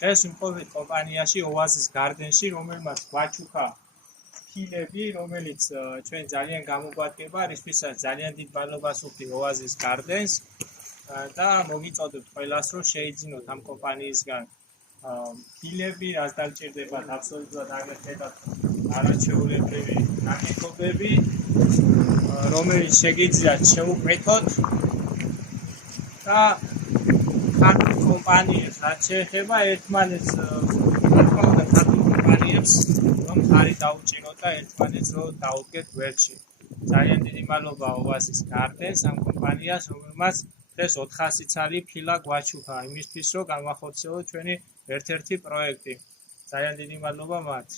დღეს ვიმყოფებით კომპანიაში Oasis Garden-ში, რომელმაც გვაჩუქა ფილები, რომელიც ჩვენ ძალიან გამოგვადგება, რისთვისაც ძალიან დიდ მადლობას ვუხდით Oasis Garden-ს და მოგიწოდებთ ყველას, რომ შეიძინოთ ამ კომპანიისგან ფილები, რაც დაგჭირდებათ აბსოლუტურად აგერთებათ არაჩვეულებრივი ნაკეთობები, რომელიც შეგიძლიათ შევუკეთოთ და ქართულ კომპანიებს, რაც შეეხება ერთმანეთს, ქართულ კომპანიებს, რომ ხარი დაუჭიროთ და ერთმანეთს რომ დაუდგეთ გვერდში. ძალიან დიდი მადლობა Oasis Garden-ს, ამ კომპანიას, რომელმაც დღეს 400 ცალი ფილა გვაჩუქა იმისთვის, რომ განვახორციელოთ ჩვენი ერთ-ერთი პროექტი. ძალიან დიდი მადლობა მათ.